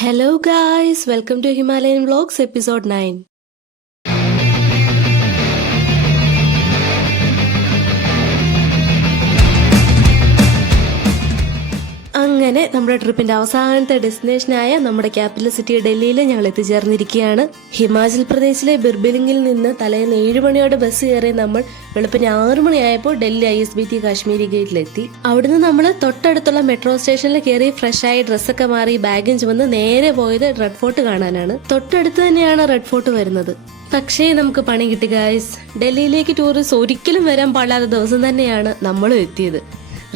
Hello guys, welcome to Himalayan Vlogs episode 9. അങ്ങനെ നമ്മുടെ ട്രിപ്പിന്റെ അവസാനത്തെ ഡെസ്റ്റിനേഷനായ നമ്മുടെ ക്യാപിറ്റൽ സിറ്റി ഡൽഹിയിൽ ഞങ്ങൾ എത്തിച്ചേർന്നിരിക്കുകയാണ്. ഹിമാചൽ പ്രദേശിലെ ബിർബിലിംഗിൽ നിന്ന് തലേന്ന് 7 മണിയോടെ ബസ് കയറി നമ്മൾ വെളുപ്പിന് 6 മണിയായപ്പോൾ ഡൽഹി ISBT കാശ്മീരി ഗേറ്റിലെത്തി. അവിടുന്ന് നമ്മൾ തൊട്ടടുത്തുള്ള മെട്രോ സ്റ്റേഷനിൽ കയറി ഫ്രഷായി ഡ്രസ്സൊക്കെ മാറി ബാഗും ചുമന്ന് നേരെ പോയത് റെഡ് ഫോർട്ട് കാണാനാണ്. തൊട്ടടുത്ത് തന്നെയാണ് റെഡ് ഫോർട്ട് വരുന്നത്. പക്ഷേ നമുക്ക് പണി കിട്ടി ഗായ്സ്. ഡൽഹിയിലേക്ക് ടൂറിസ്റ്റ് ഒരിക്കലും വരാൻ പാടില്ലാത്ത ദിവസം തന്നെയാണ് നമ്മളും എത്തിയത്.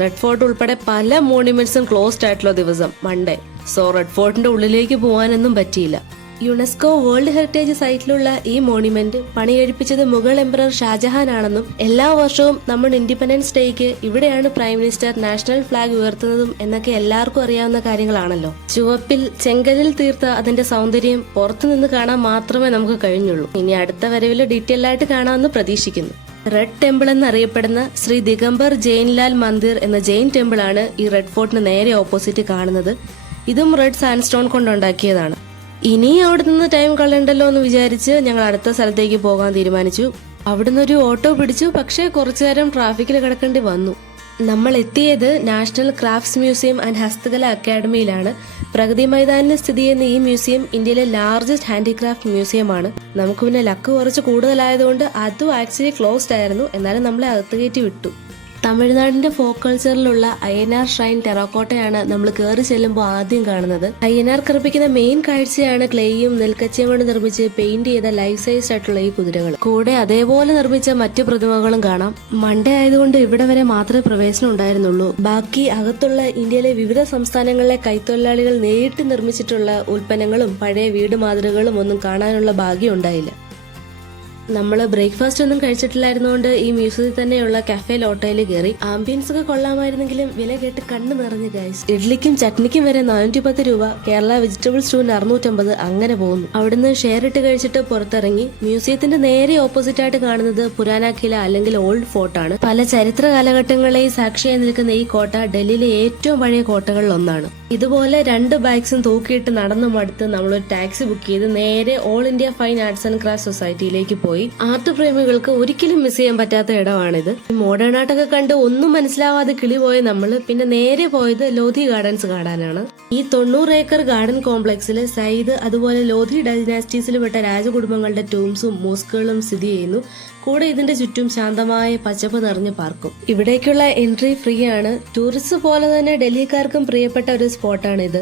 റെഡ് ഫോർട്ട് ഉൾപ്പെടെ പല മോണ്യുമെന്റ്സും ക്ലോസ്ഡ് ആയിട്ടുള്ള ദിവസം മൺഡേ. സോ റെഡ് ഫോർട്ടിന്റെ ഉള്ളിലേക്ക് പോകാനൊന്നും പറ്റിയില്ല. യുനെസ്കോ വേൾഡ് ഹെറിറ്റേജ് സൈറ്റിലുള്ള ഈ മോണ്യുമെന്റ് പണി കഴിപ്പിച്ചത് മുഗൾ എംപറർ ഷാജഹാൻ ആണെന്നും എല്ലാ വർഷവും നമ്മൾ ഇൻഡിപെൻഡൻസ് ഡേക്ക് ഇവിടെയാണ് പ്രൈം മിനിസ്റ്റർ നാഷണൽ ഫ്ലാഗ് ഉയർത്തുന്നതും എന്നൊക്കെ എല്ലാവർക്കും അറിയാവുന്ന കാര്യങ്ങളാണല്ലോ. ചുവപ്പിൽ ചെങ്കലിൽ തീർത്ത അതിന്റെ സൗന്ദര്യം പുറത്തുനിന്ന് കാണാൻ മാത്രമേ നമുക്ക് കഴിഞ്ഞുള്ളൂ. ഇനി അടുത്ത വരവിൽ ഡീറ്റെയിൽ ആയിട്ട് കാണാമെന്ന് പ്രതീക്ഷിക്കുന്നു. റെഡ് ടെമ്പിൾ എന്നറിയപ്പെടുന്ന ശ്രീ ദിഗംബർ ജെയിൻലാൽ മന്ദിർ എന്ന ജെയിൻ ടെമ്പിൾ ആണ് ഈ റെഡ് ഫോർട്ടിന് നേരെ ഓപ്പോസിറ്റ് കാണുന്നത്. ഇതും റെഡ് സാൻഡ്സ്റ്റോൺ കൊണ്ടുണ്ടാക്കിയതാണ്. ഇനി അവിടെ നിന്ന് ടൈം കളയണ്ടല്ലോ എന്ന് വിചാരിച്ച് ഞങ്ങൾ അടുത്ത സ്ഥലത്തേക്ക് പോകാൻ തീരുമാനിച്ചു. അവിടുന്ന് ഒരു ഓട്ടോ പിടിച്ചു. പക്ഷേ കുറച്ചു നേരം ട്രാഫിക്കിൽ കിടക്കേണ്ടി വന്നു. നമ്മൾ എത്തിയത് National Crafts Museum and Hastkala അക്കാദമിയിലാണ്. പ്രഗതി മൈതാനിൽ സ്ഥിതി ചെയ്യുന്ന ഈ മ്യൂസിയം ഇന്ത്യയിലെ ലാർജസ്റ്റ് ഹാൻഡിക്രാഫ്റ്റ് മ്യൂസിയമാണ്. നമുക്ക് പിന്നെ ലക്ക് കുറച്ച് കൂടുതലായതുകൊണ്ട് അതും ആക്ച്വലി ക്ലോസ്ഡ് ആയിരുന്നു. എന്നാലും നമ്മളെ അകത്ത് കയറ്റി വിട്ടു. തമിഴ്നാടിന്റെ ഫോക്ക് കൾച്ചറിലുള്ള അയ്യനാർ ഷ്രൈൻ ടെറാക്കോട്ടയാണ് നമ്മൾ കയറി ചെല്ലുമ്പോൾ ആദ്യം കാണുന്നത്. അയ്യനാർ കറുപ്പിക്കുന്ന മെയിൻ കാഴ്ചയാണ് ക്ലേയും നെൽക്കച്ചയും കൊണ്ട് നിർമ്മിച്ച് പെയിന്റ് ചെയ്ത ലൈഫ് സൈസ് ആയിട്ടുള്ള ഈ കുതിരകൾ. കൂടെ അതേപോലെ നിർമ്മിച്ച മറ്റു പ്രതിമകളും കാണാം. മൺഡേ ആയതുകൊണ്ട് ഇവിടെ വരെ മാത്രമേ പ്രവേശനം ഉണ്ടായിരുന്നുള്ളൂ. ബാക്കി അകത്തുള്ള ഇന്ത്യയിലെ വിവിധ സംസ്ഥാനങ്ങളിലെ കൈത്തൊഴിലാളികൾ നേരിട്ട് നിർമ്മിച്ചിട്ടുള്ള ഉൽപ്പന്നങ്ങളും പഴയ വീട് മാതൃകകളും ഒന്നും കാണാനുള്ള ഭാഗ്യം ഉണ്ടായില്ല. നമ്മൾ ബ്രേക്ക്ഫാസ്റ്റ് ഒന്നും കഴിച്ചിട്ടില്ലായിരുന്നോണ്ട് ഈ മ്യൂസിയത്തിൽ തന്നെയുള്ള കഫേ ലോട്ടയിൽ കയറി. ആംബിയൻസ് ഒക്കെ കൊള്ളാമായിരുന്നെങ്കിലും വില കേട്ട് കണ്ണു നിറഞ്ഞു ഗൈസ്. ഇഡ്ലിക്കും ചട്നിക്കും വരെ 410 രൂപ, കേരള വെജിറ്റബിൾ സ്റ്റൂവിന് 650. അങ്ങനെ പോകുന്നു. അവിടുന്ന് ഷെയർ ഇട്ട് കഴിച്ചിട്ട് പുറത്തിറങ്ങി. മ്യൂസിയത്തിന്റെ നേരെ ഓപ്പോസിറ്റ് ആയിട്ട് കാണുന്നത് പുരാന കില അല്ലെങ്കിൽ ഓൾഡ് ഫോർട്ടാണ്. പല ചരിത്ര കാലഘട്ടങ്ങളെയും സാക്ഷിയായി നിൽക്കുന്ന ഈ കോട്ട ഡൽഹിയിലെ ഏറ്റവും പഴയ കോട്ടകളിൽ ഒന്നാണ്. ഇതുപോലെ 2 ബാഗ്സും തൂക്കിയിട്ട് നടന്നു മടുത്ത് നമ്മളൊരു ടാക്സി ബുക്ക് ചെയ്ത് നേരെ All India Fine Arts and Craft സൊസൈറ്റിയിലേക്ക് പോയി. ആർട്ട് പ്രേമികൾക്ക് ഒരിക്കലും മിസ് ചെയ്യാൻ പറ്റാത്ത ഇടമാണിത്. മോഡേൺ ആർട്ടൊക്കെ കണ്ട് ഒന്നും മനസ്സിലാവാതെ കിളി പോയ നമ്മള് പിന്നെ നേരെ പോയത് ലോധി ഗാർഡൻസ് കാണാനാണ്. ഈ 90 ഏക്കർ ഗാർഡൻ കോംപ്ലക്സിൽ സയ്യിദ് അതുപോലെ ലോധി ഡൈനാസ്റ്റീസിൽ പെട്ട രാജകുടുംബങ്ങളുടെ ടൂംസും മോസ്കുകളും സ്ഥിതി ചെയ്യുന്നു. കൂടെ ഇതിന്റെ ചുറ്റും ശാന്തമായ പച്ചപ്പ് നിറഞ്ഞ പാർക്കും. ഇവിടേക്കുള്ള എൻട്രി ഫ്രീ ആണ്. ടൂറിസ്റ്റ് പോലെ തന്നെ ഡൽഹിക്കാർക്കും പ്രിയപ്പെട്ട ഒരു സ്പോട്ടാണിത്.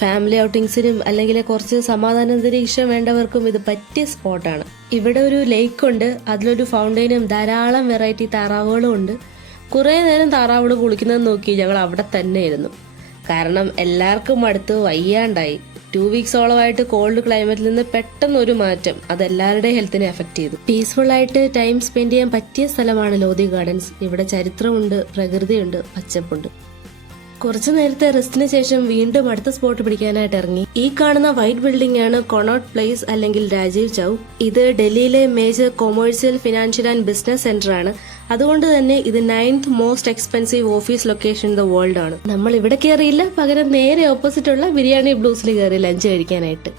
ഫാമിലി ഔട്ടിങ്സിനും അല്ലെങ്കിൽ കുറച്ച് സമാധാനാന്തരീക്ഷം വേണ്ടവർക്കും ഇത് പറ്റിയ സ്പോട്ടാണ്. ഇവിടെ ഒരു ലേക്ക് ഉണ്ട്. അതിലൊരു ഫൗണ്ടൈനും ധാരാളം വെറൈറ്റി താറാവുകളും ഉണ്ട്. കുറെ നേരം താറാവുകൾ കുളിക്കുന്നത് നോക്കി ഞങ്ങൾ അവിടെ തന്നെ ഇരുന്നു. കാരണം എല്ലാവർക്കും അടുത്ത് വയ്യാണ്ടായി. 2 വീക്സോളമായിട്ട് കോൾഡ് ക്ലൈമറ്റിൽ നിന്ന് പെട്ടെന്ന് ഒരു മാറ്റം അതെല്ലാവരുടെയും ഹെൽത്തിനെ എഫക്ട് ചെയ്തു. പീസ്ഫുൾ ആയിട്ട് ടൈം സ്പെൻഡ് ചെയ്യാൻ പറ്റിയ സ്ഥലമാണ് ലോധി ഗാർഡൻസ്. ഇവിടെ ചരിത്രമുണ്ട്, പ്രകൃതിയുണ്ട്, പച്ചപ്പുണ്ട്. കുറച്ചു നേരത്തെ റെസ്റ്റിന് ശേഷം വീണ്ടും അടുത്ത സ്പോട്ട് പിടിക്കാനായിട്ട് ഇറങ്ങി. ഈ കാണുന്ന വൈറ്റ് ബിൽഡിംഗ് ആണ് കൊണോട്ട് പ്ലേസ് അല്ലെങ്കിൽ രാജീവ് ചൌ. ഇത് ഡൽഹിയിലെ major commercial, financial and business centre ആണ്. അതുകൊണ്ട് തന്നെ ഇത് 9th most expensive office location in the world ആണ്. നമ്മൾ ഇവിടെ കയറിയില്ല, പകരം നേരെ ഓപ്പോസിറ്റ് ഉള്ള ബിരിയാണി ബ്ലൂസിൽ കയറി ലഞ്ച് കഴിക്കാനായിട്ട്.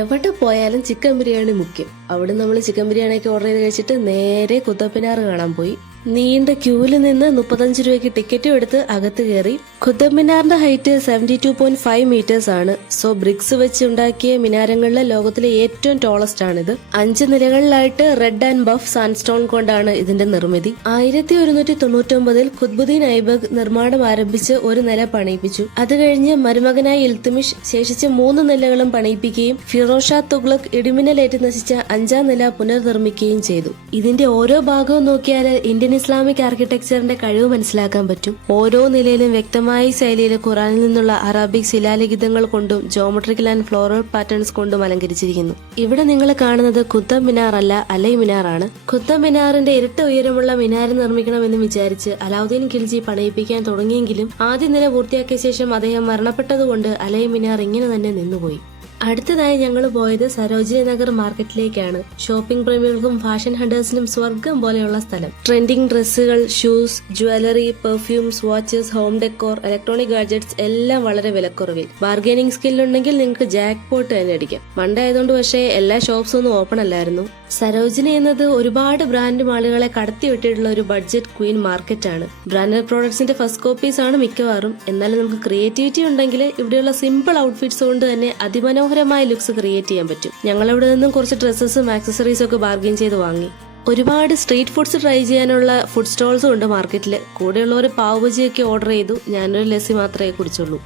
എവിടെ പോയാലും ചിക്കൻ ബിരിയാണി മുഖ്യം. അവിടെ നമ്മൾ ചിക്കൻ ബിരിയാണി ഒക്കെ ഓർഡർ ചെയ്ത് കഴിച്ചിട്ട് നേരെ കുത്തബ്മിനാർ കാണാൻ പോയി. നീണ്ട ക്യൂവിൽ നിന്ന് 35 രൂപയ്ക്ക് ടിക്കറ്റും എടുത്ത് അകത്ത് കയറി. കുത്തബ് മിനാറിന്റെ ഹൈറ്റ് 72.5 മീറ്റേഴ്സ് ആണ്. സോ ബ്രിക്സ് വെച്ച് ഉണ്ടാക്കിയ മിനാരങ്ങളിലെ ലോകത്തിലെ ഏറ്റവും ടോളസ്റ്റ് ആണിത്. 5 നിലകളിലായിട്ട് റെഡ് ആൻഡ് ബഫ് സാൻഡ്സ്റ്റോൺ കൊണ്ടാണ് ഇതിന്റെ നിർമ്മിതി. 1199 ഖുത്ബുദ്ദീൻ ഐബക് നിർമ്മാണം ആരംഭിച്ച് ഒരു നില പണിയിപ്പിച്ചു. അത് കഴിഞ്ഞ് മരുമകനായ ഇൽത്തുമിഷ് ശേഷിച്ച് 3 നിലകളും പണിയിപ്പിക്കുകയും ഫിറോസ് ഷാ തുഗ്ലക് ഇടിമിന്നലേറ്റ് നശിച്ച 5ാം നില പുനർനിർമ്മിക്കുകയും ചെയ്തു. ഇതിന്റെ ഓരോ ഭാഗവും നോക്കിയാൽ ഇന്ത്യൻ ഇസ്ലാമിക് ആർക്കിടെക്ചറിന്റെ കഴിവ് മനസ്സിലാക്കാൻ പറ്റും. ഓരോ നിലയിലും വ്യക്തമായ ശൈലിയിൽ ഖുറാനിൽ നിന്നുള്ള അറബിക് ശിലാലിഖിതങ്ങൾ കൊണ്ടും ജോമെട്രിക്കൽ ആൻഡ് ഫ്ലോറൽ പാറ്റേൺസ് കൊണ്ടും അലങ്കരിച്ചിരിക്കുന്നു. ഇവിടെ നിങ്ങൾ കാണുന്നത് കുത്തബ് മിനാർ അല്ല, അലൈ മിനാർ ആണ്. കുത്തബ് മിനാറിന്റെ ഇരട്ട ഉയരമുള്ള മിനാർ നിർമ്മിക്കണമെന്ന് വിചാരിച്ച് അലാവുദ്ദീൻ ഖിൽജി പണിയിപ്പിക്കാൻ തുടങ്ങിയെങ്കിലും ആദ്യ നില പൂർത്തിയാക്കിയ ശേഷം അദ്ദേഹം മരണപ്പെട്ടതുകൊണ്ട് അലൈ മിനാർ ഇങ്ങനെ തന്നെ നിന്നുപോയി. അടുത്തതായി ഞങ്ങൾ പോയത് സരോജിനി നഗർ മാർക്കറ്റിലേക്കാണ്. ഷോപ്പിംഗ് പ്രേമികൾക്കും ഫാഷൻ ഹണ്ടേഴ്സിനും സ്വർഗം പോലെയുള്ള സ്ഥലം. ട്രെൻഡിങ് ഡ്രസ്സുകൾ, shoes, jewellery, perfumes, watches, home decor, electronic gadgets എല്ലാം വളരെ വിലക്കുറവിൽ. ബാർഗൈനിങ് സ്കില്ലുണ്ടെങ്കിൽ നിങ്ങൾക്ക് ജാക്ക് പോട്ട് തന്നെ അടിക്കാം. മൺഡേ ആയതുകൊണ്ട് പക്ഷേ എല്ലാ ഷോപ്സും ഒന്നും ഓപ്പൺ അല്ലായിരുന്നു. സരോജിനി എന്നത് ഒരുപാട് ബ്രാൻഡ് മാളുകളെ കടത്തിവിട്ടിട്ടുള്ള ഒരു ബഡ്ജറ്റ് ക്വീൻ മാർക്കറ്റാണ്. ബ്രാൻഡഡ് പ്രോഡക്ട്സിന്റെ ഫസ്റ്റ് കോപ്പീസ് ആണ് മിക്കവാറും. എന്നാലും നമുക്ക് ക്രിയേറ്റിവിറ്റി ഉണ്ടെങ്കിൽ ഇവിടെയുള്ള സിമ്പിൾ ഔട്ട്ഫിറ്റ്സ് കൊണ്ട് തന്നെ അതിമനോഹരമായ ലുക്സ് ക്രിയേറ്റ് ചെയ്യാൻ പറ്റും. ഞങ്ങളിവിടെ നിന്നും കുറച്ച് ഡ്രസ്സസും ആക്സസറീസും ഒക്കെ ബാർഗൈൻ ചെയ്ത് വാങ്ങി. ഒരുപാട് സ്ട്രീറ്റ് ഫുഡ്സ് ട്രൈ ചെയ്യാനുള്ള ഫുഡ് സ്റ്റോൾസും ഉണ്ട് മാർക്കറ്റിൽ. കൂടെയുള്ളവർ പാവ് ബജിയൊക്കെ ഓർഡർ ചെയ്തു. ഞാനൊരു ലസ്സി മാത്രമേ കുടിച്ചുള്ളൂ.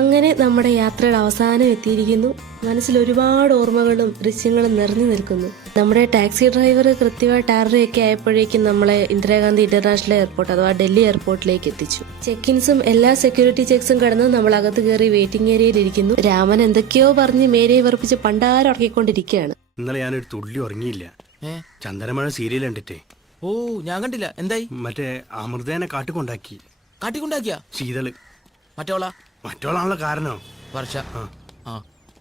അങ്ങനെ നമ്മുടെ യാത്രയുടെ അവസാനം എത്തിയിരിക്കുന്നു. മനസ്സിൽ ഒരുപാട് ഓർമ്മകളും ദൃശ്യങ്ങളും നിറഞ്ഞു നിൽക്കുന്നു. നമ്മുടെ ടാക്സി ഡ്രൈവർ കൃത്യമായിട്ട് 6:30 ആയപ്പോഴേക്കും നമ്മളെ ഇന്ദിരാഗാന്ധി ഇന്റർനാഷണൽ എയർപോർട്ട് അഥവാ ഡൽഹി എയർപോർട്ടിലേക്ക് എത്തിച്ചു. ചെക്കിൻസും എല്ലാ സെക്യൂരിറ്റി ചെക്സും കടന്ന് നമ്മൾ അകത്ത് കയറി വെയിറ്റിംഗ് ഏരിയയിൽ ഇരിക്കുന്നു. രാമൻ എന്തൊക്കെയോ പറഞ്ഞ് മേരയെ വെറുപ്പിച്ച് പണ്ടാരം ഉറക്കിക്കൊണ്ടിരിക്കുകയാണ്. ഇന്നലെ ഞാനൊരു തുള്ളി ഉറങ്ങിയില്ല. ചന്ദനമഴ സീരിയൽ കണ്ടിട്ടേ. ഓ, ഞാൻ കണ്ടില്ല. എന്തായി? മറ്റേ അമൃതേനെ കാട്ടിക്കൊണ്ടാക്കിയ ശീതള് മറ്റോളാണല്ലോ കാരണോ വർഷ.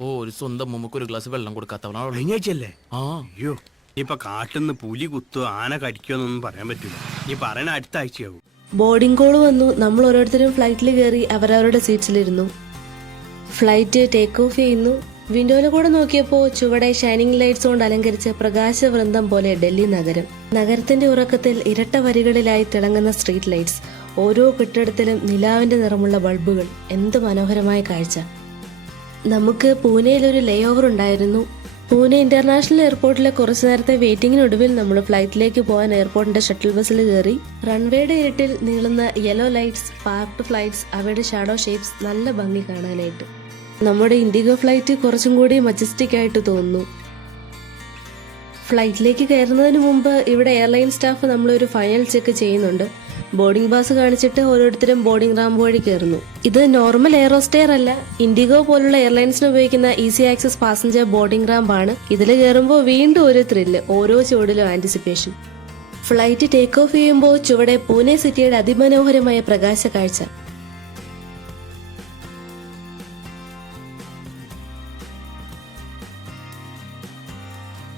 ഓ, ഒരു സ്വന്തം മുമ്പ് ഒരു ഗ്ലാസ് വെള്ളം കൊടുക്കാത്തവനാണോ? കഴിഞ്ഞാഴ്ചയല്ലേ? അയ്യോ, ഇപ്പൊ കാട്ടിന്ന് പുലി കുത്തോ ആന കടിക്കോന്നൊന്നും പറയാൻ പറ്റില്ല. ഈ പറയുന്ന അടുത്ത ആഴ്ചയാവും. ബോർഡിംഗ് കോൾ വന്നു. നമ്മൾ ഓരോരുത്തരും ഫ്ലൈറ്റിൽ കയറി അവരവരുടെ സീറ്റ്സിലിരുന്നു. ഫ്ലൈറ്റ് ടേക്ക് ഓഫ് ചെയ്യുന്നു. വിൻഡോയിലെ കൂടെ നോക്കിയപ്പോൾ ചുവടെ ഷൈനിങ് ലൈറ്റ്സ് കൊണ്ട് അലങ്കരിച്ച പ്രകാശവൃന്ദം പോലെ ഡൽഹി നഗരം. നഗരത്തിന്റെ ഉറക്കത്തിൽ ഇരട്ട വരികളിലായി തിളങ്ങുന്ന സ്ട്രീറ്റ് ലൈറ്റ്സ്. ഓരോ കെട്ടിടത്തിലും നിലാവിന്റെ നിറമുള്ള ബൾബുകൾ. എന്ത് മനോഹരമായ കാഴ്ച. നമുക്ക് പൂനെയിൽ ഒരു ലേ ഓവർ ഉണ്ടായിരുന്നു. പൂനെ ഇന്റർനാഷണൽ എയർപോർട്ടിലെ കുറച്ചു നേരത്തെ വെയിറ്റിംഗിനൊടുവിൽ നമ്മൾ ഫ്ലൈറ്റിലേക്ക് പോകാൻ എയർപോർട്ടിന്റെ ഷട്ടിൽ ബസ്സിൽ കയറി. റൺവേയുടെ ഇരുട്ടിൽ നീളുന്ന യെല്ലോ ലൈറ്റ്സ്, പാർക്ക്ഡ് ഫ്ലൈറ്റ്സ്, അവയുടെ ഷാഡോ ഷേപ്സ് നല്ല ഭംഗി കാണാനായിട്ട്. നമ്മുടെ ഇൻഡിഗോ ഫ്ലൈറ്റ് കുറച്ചും കൂടി മജസ്റ്റിക് ആയിട്ട് തോന്നുന്നു. ഫ്ലൈറ്റിലേക്ക് കയറുന്നതിന് മുമ്പ് ഇവിടെ എയർലൈൻ സ്റ്റാഫ് നമ്മളൊരു ഫൈനൽ ചെക്ക് ചെയ്യുന്നുണ്ട്. ബോർഡിംഗ് പാസ് കാണിച്ചിട്ട് ഓരോരുത്തരും ബോർഡിംഗ് റാമ്പ് വഴി കയറുന്നു. ഇത് നോർമൽ എയറോസ്റ്റെയർ അല്ല, ഇൻഡിഗോ പോലുള്ള എയർലൈൻസിന് ഉപയോഗിക്കുന്ന easy access passenger boarding ramp ആണ്. ഇതിൽ കയറുമ്പോൾ വീണ്ടും ഒരു ത്രില്ല്, ഓരോ ചുവടിലും ആന്റിസിപ്പേഷൻ. ഫ്ലൈറ്റ് ടേക്ക് ഓഫ് ചെയ്യുമ്പോൾ ചുവടെ പൂനെ സിറ്റിയുടെ അതിമനോഹരമായ പ്രകാശ കാഴ്ച.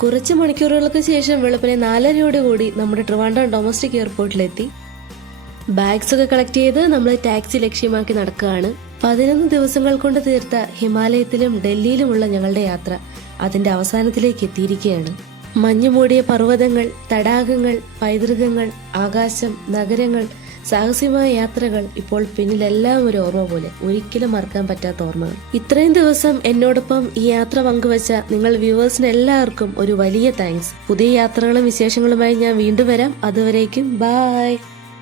കുറച്ച് മണിക്കൂറുകൾക്ക് ശേഷം വെളുപ്പിനെ 4:30 നമ്മുടെ ട്രിവാൻഡ്രം ഡൊമസ്റ്റിക് എയർപോർട്ടിലെത്തി. ബാഗ്സ് ഒക്കെ കളക്ട് ചെയ്ത് നമ്മൾ ടാക്സി ലക്ഷ്യമാക്കി നടക്കുകയാണ്. 11 ദിവസങ്ങൾ കൊണ്ട് തീർത്ത ഹിമാലയത്തിലും ഡൽഹിയിലുമുള്ള ഞങ്ങളുടെ യാത്ര അതിന്റെ അവസാനത്തിലേക്ക് എത്തിയിരിക്കുകയാണ്. മഞ്ഞുമൂടിയ പർവ്വതങ്ങൾ, തടാകങ്ങൾ, പൈതൃകങ്ങൾ, ആകാശം, നഗരങ്ങൾ, സാഹസികമായ യാത്രകൾ. ഇപ്പോൾ പിന്നിലെല്ലാം ഒരു ഓർമ്മ പോലെ, ഒരിക്കലും മറക്കാൻ പറ്റാത്ത ഓർമ്മകൾ. ഇത്രയും ദിവസം എന്നോടൊപ്പം ഈ യാത്ര പങ്കുവച്ച നിങ്ങൾ വ്യൂവേഴ്സിന് എല്ലാവർക്കും ഒരു വലിയ താങ്ക്സ്. പുതിയ യാത്രകളും വിശേഷങ്ങളുമായി ഞാൻ വീണ്ടും വരാം. അതുവരേക്കും ബൈ.